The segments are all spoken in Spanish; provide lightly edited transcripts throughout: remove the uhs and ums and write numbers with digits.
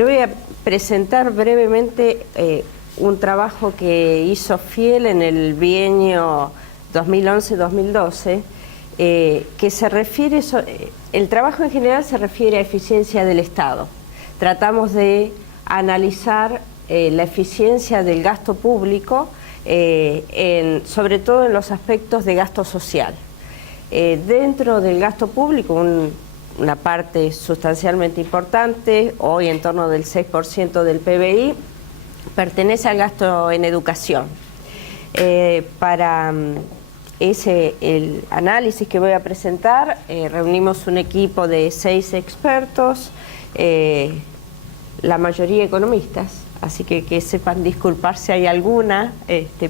Yo voy a presentar brevemente un trabajo que hizo Fiel en el bienio 2011-2012, que se refiere, el trabajo en general se refiere a eficiencia del Estado. Tratamos de analizar la eficiencia del gasto público, sobre todo en los aspectos de gasto social. Dentro del gasto público, una parte sustancialmente importante, hoy en torno del 6% del PBI, pertenece al gasto en educación. Para el análisis que voy a presentar, reunimos un equipo de 6 expertos, la mayoría economistas, así que sepan disculpar si hay alguna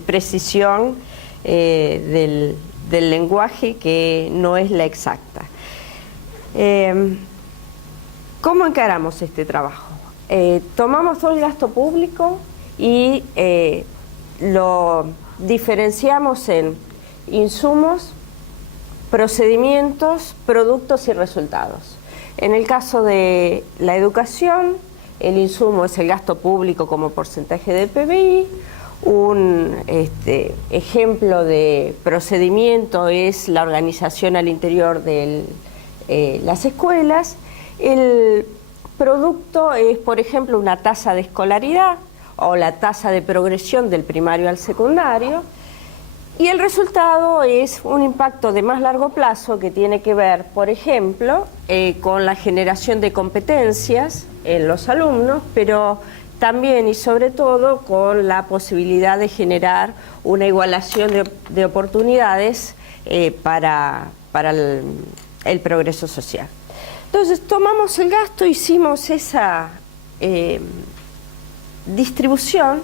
precisión del lenguaje que no es la exacta. ¿Cómo encaramos este trabajo? Tomamos todo el gasto público y lo diferenciamos en insumos, procedimientos, productos y resultados. En el caso de la educación, el insumo es el gasto público como porcentaje del PBI. Un ejemplo de procedimiento es la organización al interior de las escuelas. El producto es, por ejemplo, una tasa de escolaridad o la tasa de progresión del primario al secundario. Y el resultado es un impacto de más largo plazo que tiene que ver, por ejemplo, con la generación de competencias en los alumnos, pero también y sobre todo con la posibilidad de generar una igualación de oportunidades para el progreso social. Entonces tomamos el gasto, hicimos esa distribución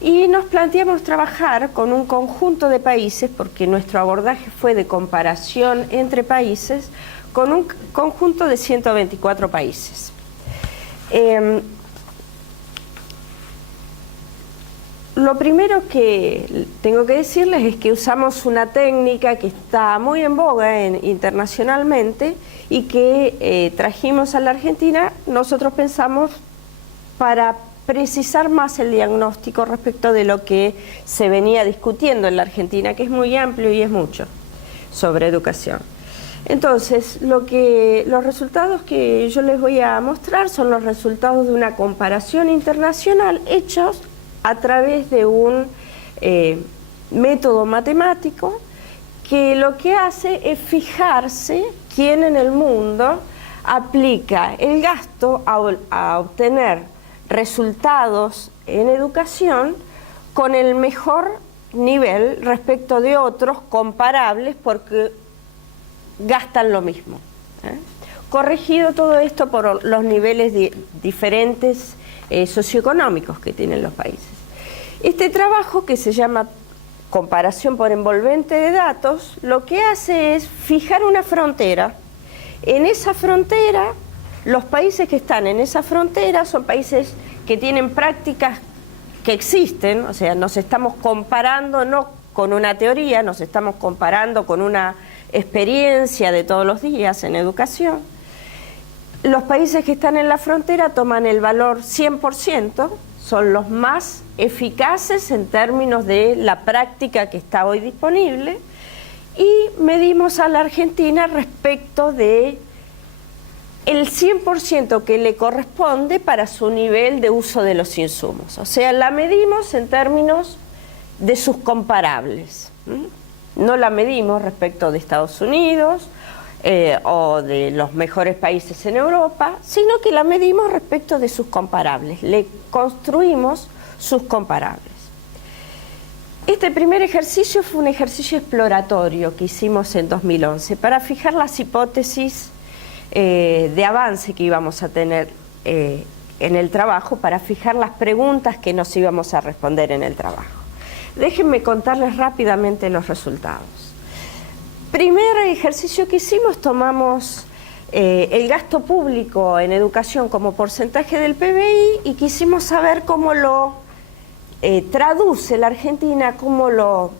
y nos planteamos trabajar con un conjunto de países, porque nuestro abordaje fue de comparación entre países, con un conjunto de 124 países. Lo primero que tengo que decirles es que usamos una técnica que está muy en boga internacionalmente y que trajimos a la Argentina, nosotros pensamos, para precisar más el diagnóstico respecto de lo que se venía discutiendo en la Argentina, que es muy amplio y es mucho sobre educación. Entonces, los resultados que yo les voy a mostrar son los resultados de una comparación internacional hechos a través de un método matemático que lo que hace es fijarse quién en el mundo aplica el gasto a obtener resultados en educación con el mejor nivel respecto de otros comparables porque gastan lo mismo. Corregido todo esto por los niveles diferentes socioeconómicos que tienen los países. Este trabajo, que se llama comparación por envolvente de datos, lo que hace es fijar una frontera. En esa frontera, los países que están en esa frontera son países que tienen prácticas que existen, o sea, nos estamos comparando no con una teoría, nos estamos comparando con una experiencia de todos los días en educación. Los países que están en la frontera toman el valor 100%, son los más eficaces en términos de la práctica que está hoy disponible, y medimos a la Argentina respecto de el 100% que le corresponde para su nivel de uso de los insumos. O sea, la medimos en términos de sus comparables. No la medimos respecto de Estados Unidos o de los mejores países en Europa, sino que la medimos respecto de sus comparables. Le construimos sus comparables. Este primer ejercicio fue un ejercicio exploratorio que hicimos en 2011 para fijar las hipótesis de avance que íbamos a tener en el trabajo, para fijar las preguntas que nos íbamos a responder en el trabajo. Déjenme contarles rápidamente los resultados. Primer ejercicio que hicimos, tomamos el gasto público en educación como porcentaje del PBI y quisimos saber cómo lo traduce la Argentina, cómo lo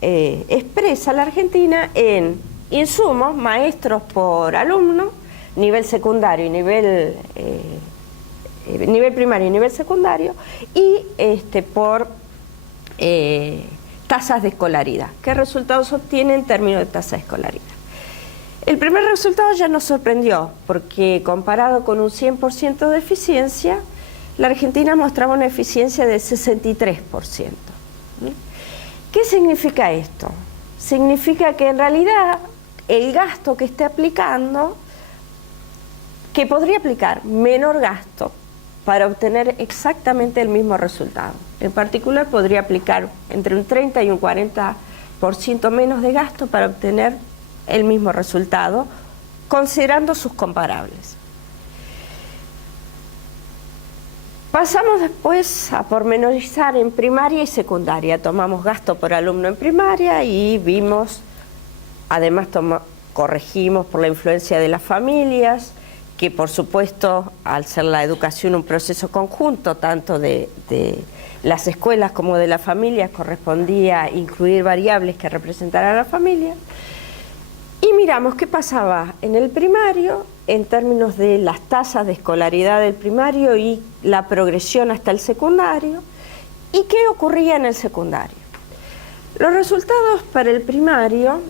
expresa la Argentina en insumos, maestros por alumno, nivel secundario y nivel nivel primario y nivel secundario, y por tasas de escolaridad. ¿Qué resultados obtiene en términos de tasa de escolaridad? El primer resultado ya nos sorprendió, porque comparado con un 100% de eficiencia, la Argentina mostraba una eficiencia de 63%. ¿Qué significa esto? Significa que en realidad el gasto que esté aplicando, que podría aplicar menor gasto para obtener exactamente el mismo resultado. En particular podría aplicar entre un 30 y un 40% menos de gasto para obtener el mismo resultado, considerando sus comparables. Pasamos después a pormenorizar en primaria y secundaria. Tomamos gasto por alumno en primaria y vimos, además corregimos por la influencia de las familias, que por supuesto, al ser la educación un proceso conjunto, tanto de las escuelas como de las familias, correspondía incluir variables que representaran a la familia. Y miramos qué pasaba en el primario en términos de las tasas de escolaridad del primario y la progresión hasta el secundario, y qué ocurría en el secundario. Los resultados para el primario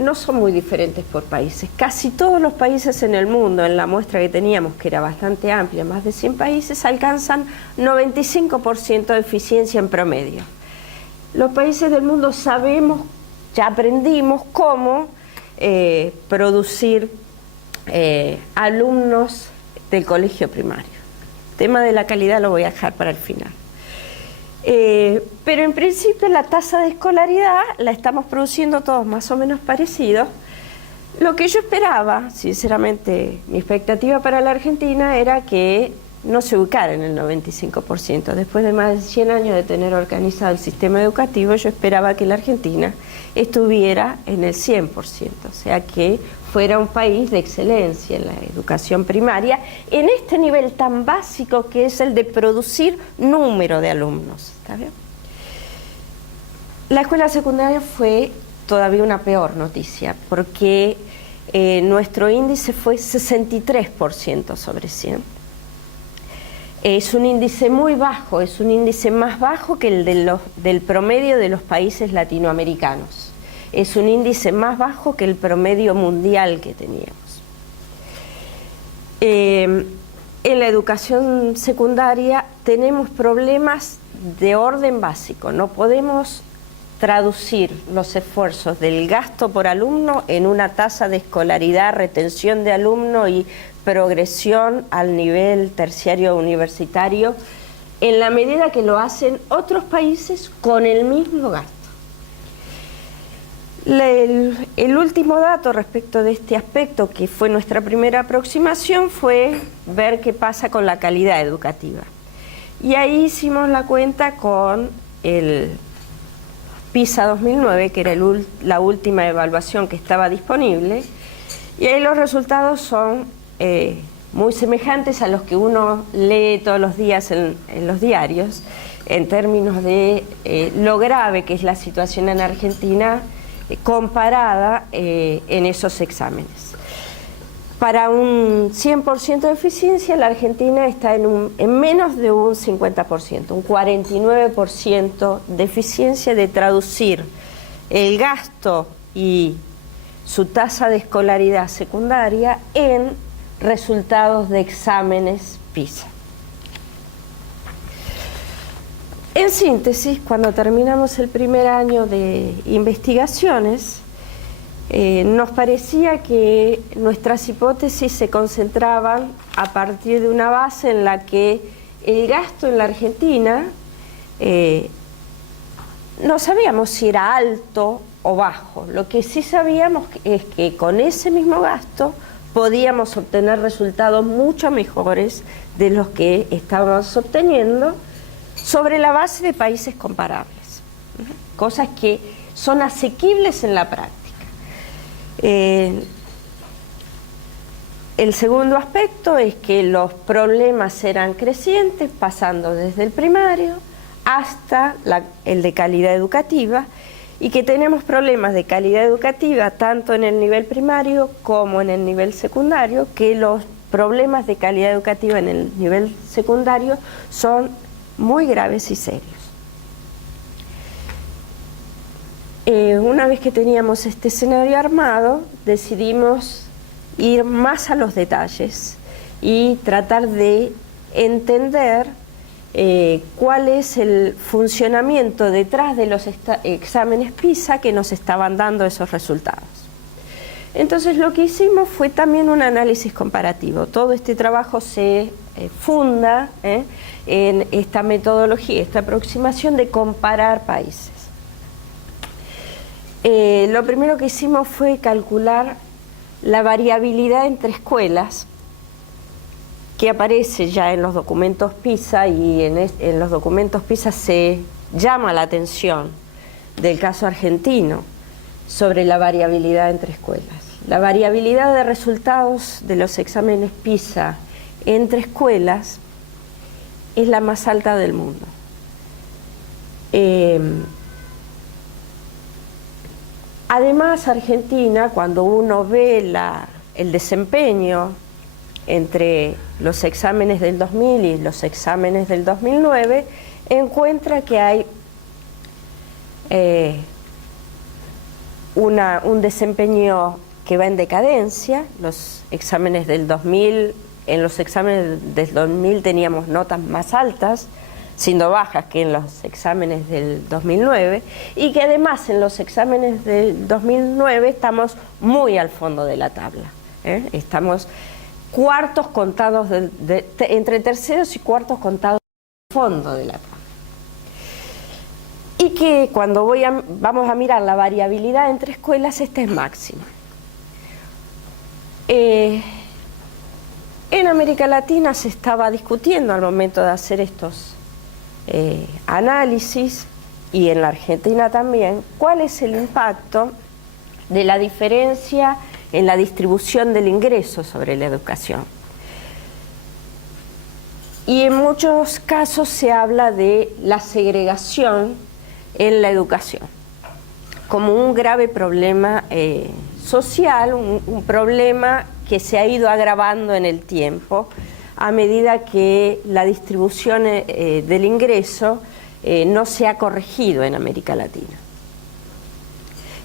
no son muy diferentes por países. Casi todos los países en el mundo, en la muestra que teníamos, que era bastante amplia, más de 100 países, alcanzan 95% de eficiencia en promedio. Los países del mundo sabemos, ya aprendimos cómo producir alumnos del colegio primario. El tema de la calidad lo voy a dejar para el final. Pero en principio la tasa de escolaridad la estamos produciendo todos más o menos parecidos. Lo que yo esperaba, sinceramente, mi expectativa para la Argentina era que no se ubicara en el 95%. Después de más de 100 años de tener organizado el sistema educativo, yo esperaba que la Argentina estuviera en el 100%, o sea que fuera un país de excelencia en la educación primaria, en este nivel tan básico que es el de producir número de alumnos. ¿Está bien? La escuela secundaria fue todavía una peor noticia, porque nuestro índice fue 63% sobre 100. Es un índice muy bajo, es un índice más bajo que el del promedio de los países latinoamericanos. Es un índice más bajo que el promedio mundial que teníamos. En la educación secundaria tenemos problemas de orden básico. No podemos traducir los esfuerzos del gasto por alumno en una tasa de escolaridad, retención de alumno y progresión al nivel terciario universitario en la medida que lo hacen otros países con el mismo gasto. El último dato respecto de este aspecto, que fue nuestra primera aproximación, fue ver qué pasa con la calidad educativa. Y ahí hicimos la cuenta con el PISA 2009, que era la última evaluación que estaba disponible, y ahí los resultados son muy semejantes a los que uno lee todos los días en los diarios, en términos de lo grave que es la situación en Argentina comparada en esos exámenes. Para un 100% de eficiencia, la Argentina está en menos de un 50%, un 49% de eficiencia de traducir el gasto y su tasa de escolaridad secundaria en resultados de exámenes PISA. En síntesis, cuando terminamos el primer año de investigaciones, nos parecía que nuestras hipótesis se concentraban a partir de una base en la que el gasto en la Argentina no sabíamos si era alto o bajo. Lo que sí sabíamos es que con ese mismo gasto podíamos obtener resultados mucho mejores de los que estábamos obteniendo sobre la base de países comparables, cosas que son asequibles en la práctica. El segundo aspecto es que los problemas eran crecientes, pasando desde el primario hasta el de calidad educativa, y que tenemos problemas de calidad educativa tanto en el nivel primario como en el nivel secundario, que los problemas de calidad educativa en el nivel secundario son muy graves y serios. Una vez que teníamos este escenario armado, decidimos ir más a los detalles y tratar de entender cuál es el funcionamiento detrás de los exámenes PISA que nos estaban dando esos resultados. Entonces lo que hicimos fue también un análisis comparativo. Todo este trabajo se funda en esta metodología, esta aproximación de comparar países. Lo primero que hicimos fue calcular la variabilidad entre escuelas que aparece ya en los documentos PISA, y en los documentos PISA se llama la atención del caso argentino sobre la variabilidad entre escuelas. La variabilidad de resultados de los exámenes PISA entre escuelas es la más alta del mundo. Además, Argentina, cuando uno ve el desempeño entre los exámenes del 2000 y los exámenes del 2009, encuentra que hay un desempeño que va en decadencia. Los exámenes del 2000, en los exámenes del 2000 teníamos notas más altas, siendo bajas que en los exámenes del 2009, y que además en los exámenes del 2009 estamos muy al fondo de la tabla. Estamos cuartos contados, entre terceros y cuartos contados al fondo de la tabla. Y que cuando vamos a mirar la variabilidad entre escuelas, esta es máxima. En América Latina se estaba discutiendo al momento de hacer estos análisis, y en la Argentina también, cuál es el impacto de la diferencia en la distribución del ingreso sobre la educación. Y en muchos casos se habla de la segregación en la educación como un grave problema social, un problema que se ha ido agravando en el tiempo a medida que la distribución del ingreso no se ha corregido en América Latina.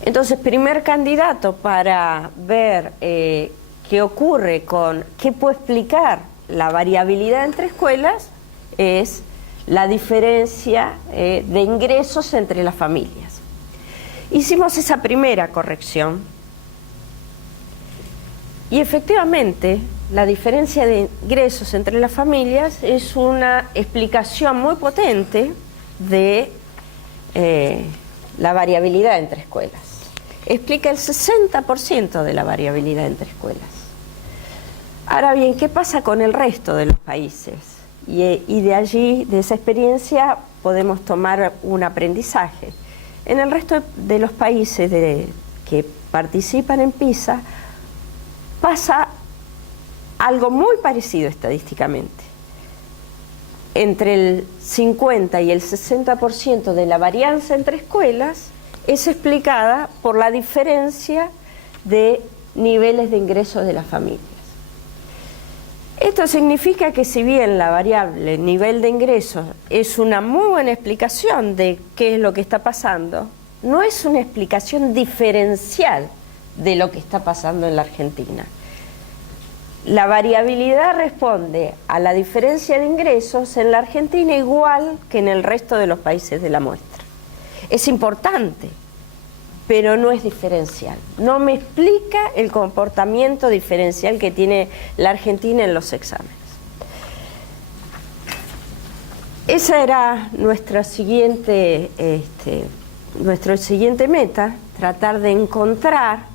Entonces, primer candidato para ver qué ocurre qué puede explicar la variabilidad entre escuelas es la diferencia de ingresos entre las familias. Hicimos esa primera corrección y efectivamente la diferencia de ingresos entre las familias es una explicación muy potente de la variabilidad entre escuelas. Explica el 60% de la variabilidad entre escuelas. Ahora bien, ¿qué pasa con el resto de los países? Y de allí, de esa experiencia, podemos tomar un aprendizaje. En el resto de los países que participan en PISA, pasa algo muy parecido estadísticamente. Entre el 50 y el 60% de la varianza entre escuelas es explicada por la diferencia de niveles de ingresos de las familias. Esto significa que si bien la variable nivel de ingresos es una muy buena explicación de qué es lo que está pasando, no es una explicación diferencial de lo que está pasando en la Argentina. La variabilidad responde a la diferencia de ingresos en la Argentina igual que en el resto de los países de la muestra. Es importante, pero no es diferencial. No me explica el comportamiento diferencial que tiene la Argentina en los exámenes. Esa era nuestra siguiente meta, tratar de encontrar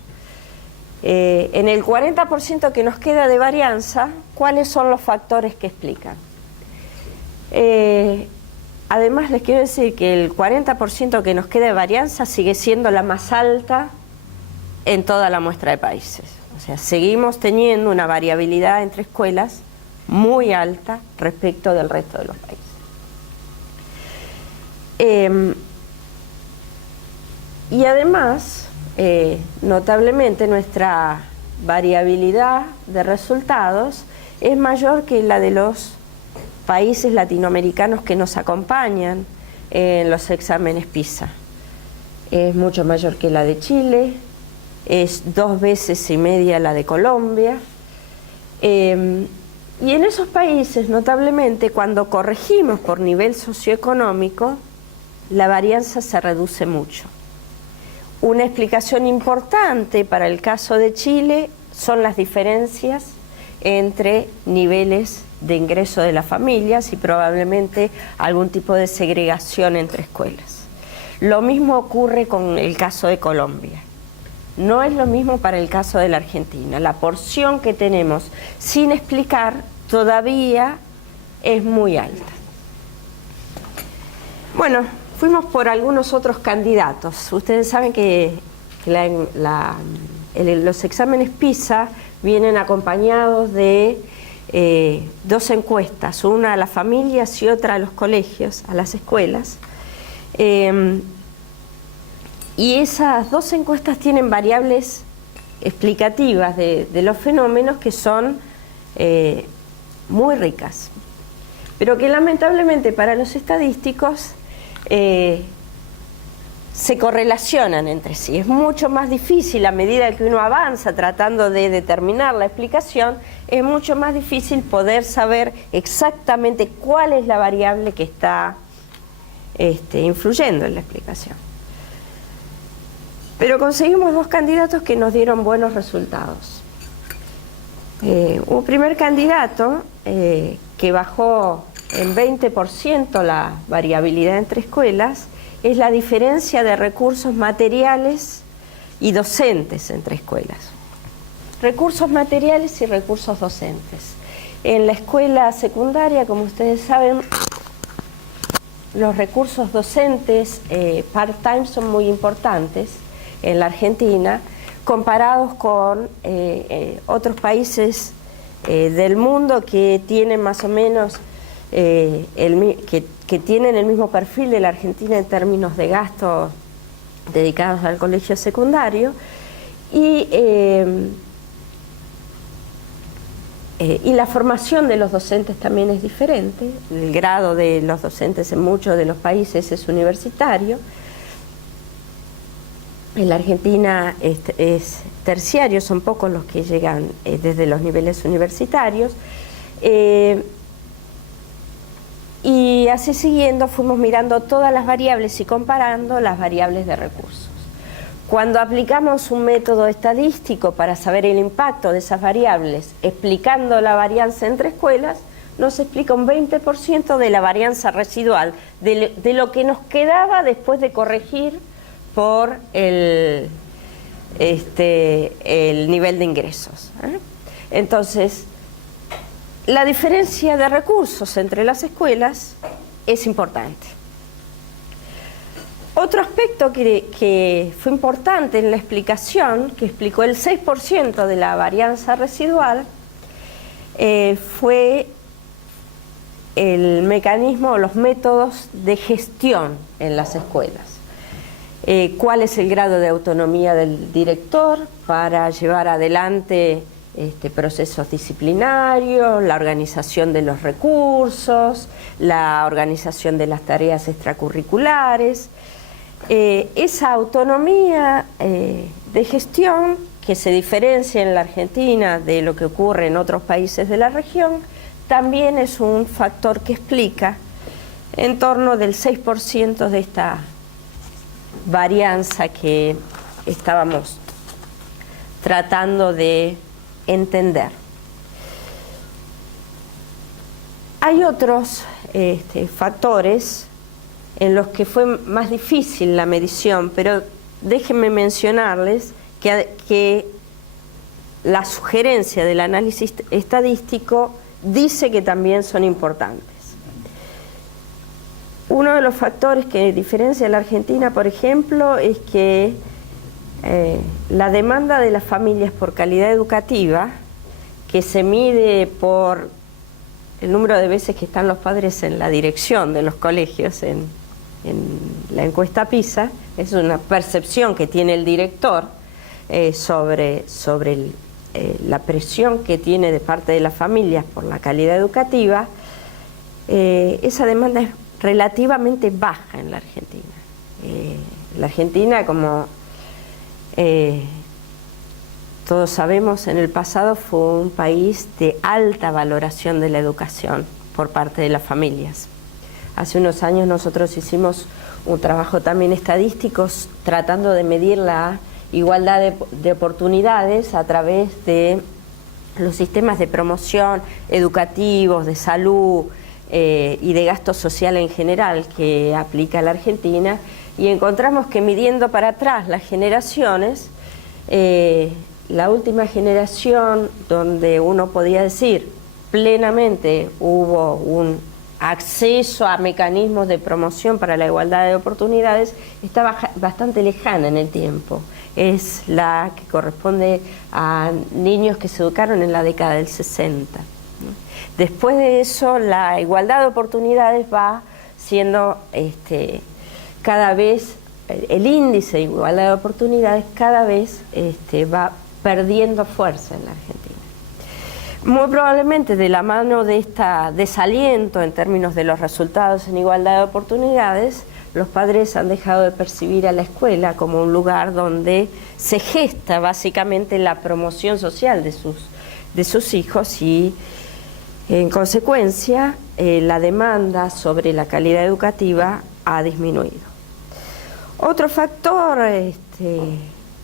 en el 40% que nos queda de varianza, cuáles son los factores que explican. Además, les quiero decir que el 40% que nos queda de varianza sigue siendo la más alta en toda la muestra de países. O sea, seguimos teniendo una variabilidad entre escuelas muy alta respecto del resto de los países. Y además, notablemente, nuestra variabilidad de resultados es mayor que la de los países latinoamericanos que nos acompañan en los exámenes PISA. Es mucho mayor que la de Chile, es 2 veces y media la de Colombia. Y en esos países, notablemente, cuando corregimos por nivel socioeconómico, la varianza se reduce mucho. Una explicación importante para el caso de Chile son las diferencias entre niveles de ingreso de las familias y probablemente algún tipo de segregación entre escuelas. Lo mismo ocurre con el caso de Colombia. No es lo mismo para el caso de la Argentina. La porción que tenemos sin explicar todavía es muy alta. Bueno, fuimos por algunos otros candidatos. Ustedes saben que los exámenes PISA vienen acompañados de 2 encuestas, una a las familias y otra a los colegios, a las escuelas. Y esas 2 encuestas tienen variables explicativas de los fenómenos que son muy ricas, pero que lamentablemente para los estadísticos se correlacionan entre sí. Es mucho más difícil, a medida que uno avanza tratando de determinar la explicación, es mucho más difícil poder saber exactamente cuál es la variable que está influyendo en la explicación. Pero conseguimos 2 candidatos que nos dieron buenos resultados. Un primer candidato que bajó en 20% la variabilidad entre escuelas es la diferencia de recursos materiales y docentes entre escuelas. Recursos materiales y recursos docentes. En la escuela secundaria, como ustedes saben, los recursos docentes part-time son muy importantes en la Argentina, comparados con otros países del mundo que tienen más o menos que tienen el mismo perfil de la Argentina en términos de gastos dedicados al colegio secundario, y la formación de los docentes también es diferente. El grado de los docentes en muchos de los países es universitario. En la Argentina es terciario, son pocos los que llegan desde los niveles universitarios. Y así siguiendo fuimos mirando todas las variables y comparando las variables de recursos. Cuando aplicamos un método estadístico para saber el impacto de esas variables, explicando la varianza entre escuelas, nos explica un 20% de la varianza residual, de lo que nos quedaba después de corregir por el nivel de ingresos. Entonces, la diferencia de recursos entre las escuelas es importante. Otro aspecto que fue importante en la explicación, que explicó el 6% de la varianza residual, fue el mecanismo o los métodos de gestión en las escuelas. Cuál es el grado de autonomía del director para llevar adelante procesos disciplinarios, la organización de los recursos, la organización de las tareas extracurriculares. Esa autonomía de gestión, que se diferencia en la Argentina de lo que ocurre en otros países de la región, también es un factor que explica en torno del 6% de esta varianza que estábamos tratando de entender. Hay otros factores en los que fue más difícil la medición, pero déjenme mencionarles que la sugerencia del análisis estadístico dice que también son importantes. Uno de los factores que diferencia a la Argentina, por ejemplo, es que la demanda de las familias por calidad educativa, que se mide por el número de veces que están los padres en la dirección de los colegios en la encuesta PISA, es una percepción que tiene el director sobre la presión que tiene de parte de las familias por la calidad educativa, esa demanda es relativamente baja en la Argentina. La Argentina, como todos sabemos, en el pasado fue un país de alta valoración de la educación por parte de las familias. Hace unos años nosotros hicimos un trabajo también estadístico tratando de medir la igualdad de oportunidades a través de los sistemas de promoción educativos, de salud y de gasto social en general que aplica la Argentina, y encontramos que midiendo para atrás las generaciones, la última generación donde uno podía decir plenamente hubo un acceso a mecanismos de promoción para la igualdad de oportunidades, está bastante lejana en el tiempo. Es la que corresponde a niños que se educaron en la década del 60. Después de eso, la igualdad de oportunidades va siendo cada vez, el índice de igualdad de oportunidades cada vez va perdiendo fuerza en la Argentina. Muy probablemente de la mano de este desaliento en términos de los resultados en igualdad de oportunidades, los padres han dejado de percibir a la escuela como un lugar donde se gesta básicamente la promoción social de sus hijos, y en consecuencia la demanda sobre la calidad educativa ha disminuido. Otro factor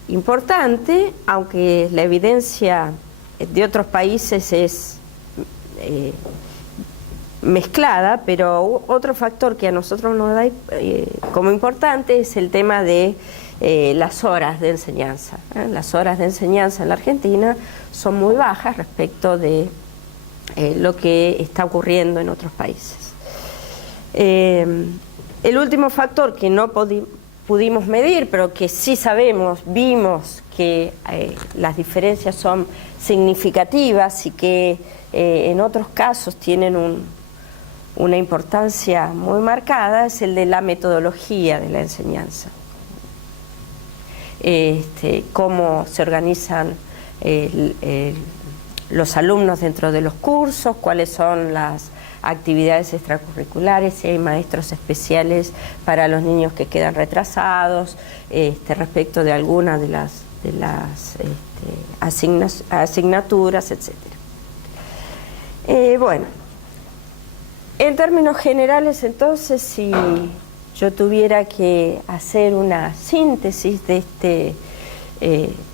importante, aunque la evidencia de otros países es mezclada, pero otro factor que a nosotros nos da como importante es el tema de las horas de enseñanza. Las horas de enseñanza en la Argentina son muy bajas respecto de lo que está ocurriendo en otros países. El último factor que no pudimos medir, pero que sí vimos que las diferencias son significativas y que en otros casos tienen una importancia muy marcada, es el de la metodología de la enseñanza. Cómo se organizan los alumnos dentro de los cursos, cuáles son las actividades extracurriculares, si hay maestros especiales para los niños que quedan retrasados, respecto de algunas de las asignaturas, etc. Bueno, en términos generales, entonces, si yo tuviera que hacer una síntesis de este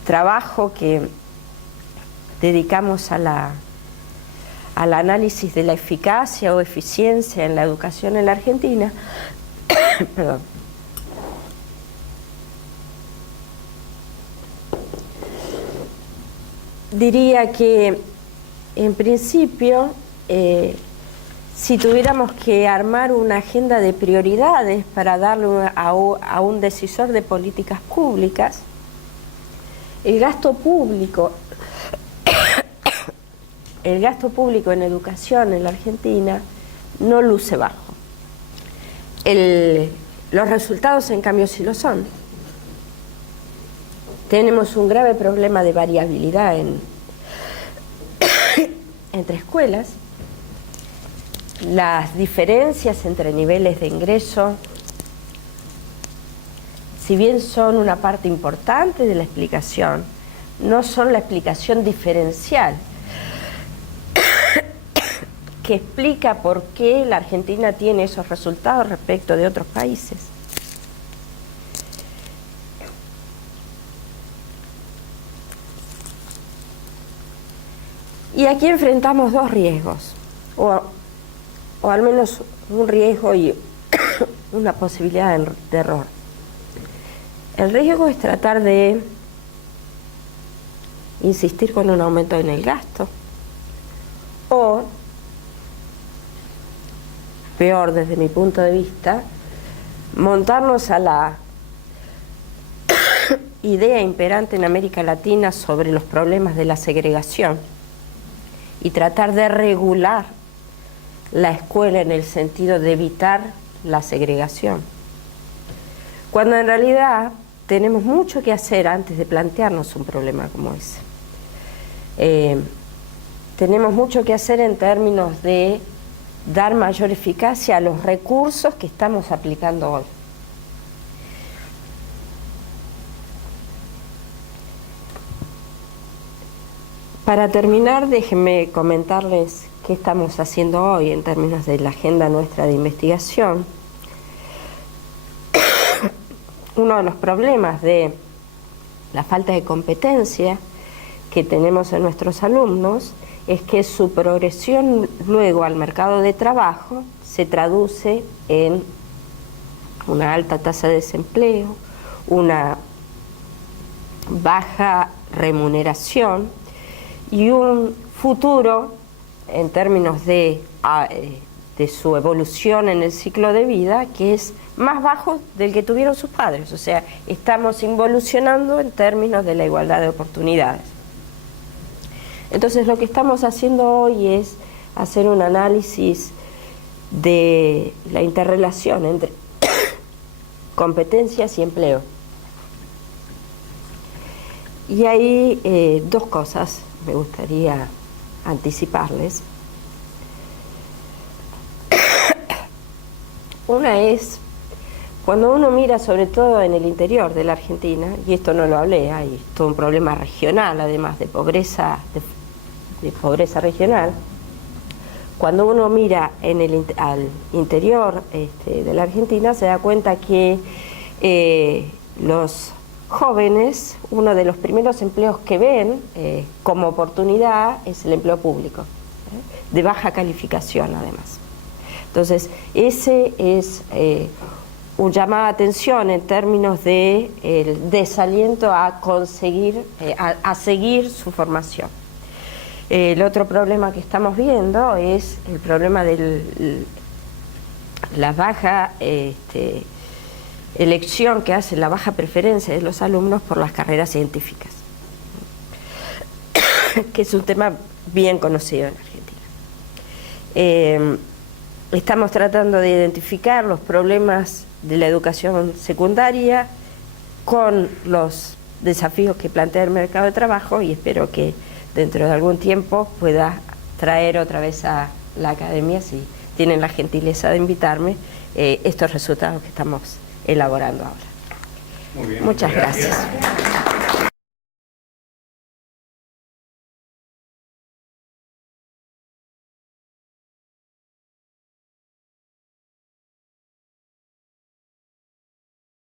trabajo que dedicamos al análisis de la eficacia o eficiencia en la educación en la Argentina, perdón. Diría que, en principio, si tuviéramos que armar una agenda de prioridades para darle a un decisor de políticas públicas, el gasto público en educación en la Argentina no luce bajo. Los resultados, en cambio, sí lo son. Tenemos un grave problema de variabilidad entre escuelas. Las diferencias entre niveles de ingreso, si bien son una parte importante de la explicación, no son la explicación diferencial que explica por qué la Argentina tiene esos resultados respecto de otros países. Y aquí enfrentamos dos riesgos, o al menos un riesgo y una posibilidad de error. El riesgo es tratar de insistir con un aumento en el gasto, o, peor desde mi punto de vista, montarnos a la idea imperante en América Latina sobre los problemas de la segregación y tratar de regular la escuela en el sentido de evitar la segregación, cuando en realidad tenemos mucho que hacer antes de plantearnos un problema como ese. tenemos mucho que hacer en términos de dar mayor eficacia a los recursos que estamos aplicando hoy. Para terminar, déjenme comentarles qué estamos haciendo hoy en términos de la agenda nuestra de investigación. Uno de los problemas de la falta de competencia que tenemos en nuestros alumnos es que su progresión luego al mercado de trabajo se traduce en una alta tasa de desempleo, una baja remuneración y un futuro en términos de su evolución en el ciclo de vida que es más bajo del que tuvieron sus padres. O sea, estamos involucionando en términos de la igualdad de oportunidades. Entonces, lo que estamos haciendo hoy es hacer un análisis de la interrelación entre competencias y empleo. Y hay dos cosas me gustaría anticiparles. Una es, cuando uno mira sobre todo en el interior de la Argentina, y esto no lo hablé, hay todo un problema regional, además de pobreza, de pobreza regional. Cuando uno mira al interior de la Argentina, se da cuenta que los jóvenes, uno de los primeros empleos que ven como oportunidad es el empleo público, de baja calificación además. Entonces, ese es un llamado a atención en términos de el desaliento a conseguir, a seguir su formación. El otro problema que estamos viendo es el problema de la baja elección que hace, la baja preferencia de los alumnos por las carreras científicas, que es un tema bien conocido en Argentina. Estamos tratando de identificar los problemas de la educación secundaria con los desafíos que plantea el mercado de trabajo y espero que dentro de algún tiempo pueda traer otra vez a la academia, si tienen la gentileza de invitarme, estos resultados que estamos elaborando ahora. Muy bien, muchas gracias.